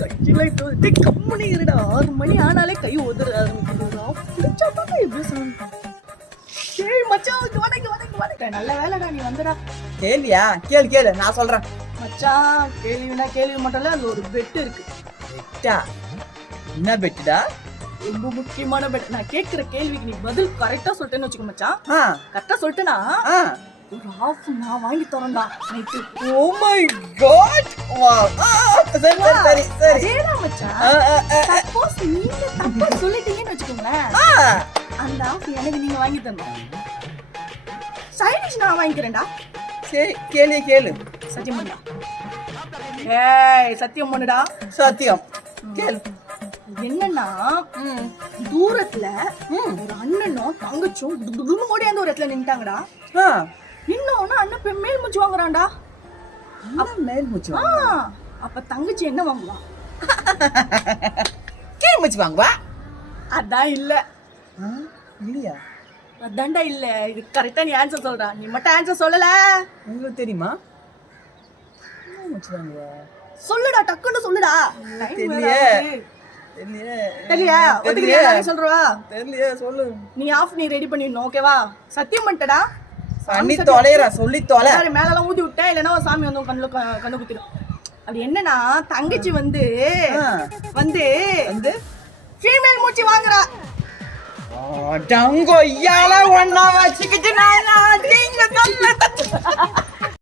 கையில கம்முனி இருடா. 6 மணி ஆனாலே கை உதற ஆரம்பிக்குதுடா. பிடிச்சாதான் எப்படி சொன்ன? ஏய் மச்சான், வணக்க. நல்ல வேலைடா நீ வந்தடா. கேள்வியா? கேளு நான் சொல்றேன். மச்சான் கேள்வினா கேள்வி மட்டும் இல்ல, அதுல ஒரு பெட் இருக்கு. பெட்டா? என்ன பெட்டுடா? ரொம்ப முக்கியமான பெட். நான் கேட்கிற கேள்விக்கு நீ பதில் கரெக்டா சொல்லிட்டேன்னு வச்சுக்கோ மச்சான். கரெக்டா சொல்லிட்டேனா ஒரு half நான் வாங்கி தரேன்டா நைட்டு. Oh my god. சரி. அதேதான் மச்சான். சப்போஸ் நீங்க தப்பா சொல்லிட்டீங்கன்னு வச்சுக்கோங்களேன், அந்த half எனக்கு நீங்க வாங்கி தரணும். சைடிஷ் நான் வாங்கிக்கிறேன்டா. சரி கேளு. சத்தியம் பண்ணுடா. ஏய் சத்தியம் பண்ணுடா. சத்தியம். கேளு. என்னன்னா தூரத்துல ஒரு அண்ணனும் தங்கச்சும் ஓடியாந்து ஒரு இடத்துல நின்ட்டாங்கடா. இன்னொன்னு அண்ணன் மேல் மூச்சு வாங்குறான்டா. மேல் மூச்சு? அப்ப தங்கச்சி என்ன வாங்குவா? கீழ் மூச்சு வாங்குவா? அதான் இல்ல. இல்லையா? அதான்டா இல்ல. இது கரெக்டா நீ ஆன்சர் சொல்றா. நீ மட்டும் ஆன்சர் சொல்லல. உங்களுக்கு தெரியுமா? மூச்சு வாங்குவா? சொல்லுடா, டக்குன்னு சொல்லுடா. தெரியலையா? ஒத்துக்கிறியா? நான் சொல்றவா? தெரியலையா? சொல்லு. நீ ஆஃப் நீ ரெடி பண்ணிடணும். ஓகேவா? சத்தியம் பண்ணிட்டடா. பண்ணி தொலைறா. சொல்லி தொலை. மேல எல்லாம் ஊத்தி விட்டா இல்லனா சாமி வந்து கண்ணு குத்திடும். அப்படி என்னன்னா தங்கச்சி வந்து ஃபீமேல் மூச்சு வாங்குறா. டங்கோ ஐயால ஒண்ணா வச்சிக்கிட்டு நான்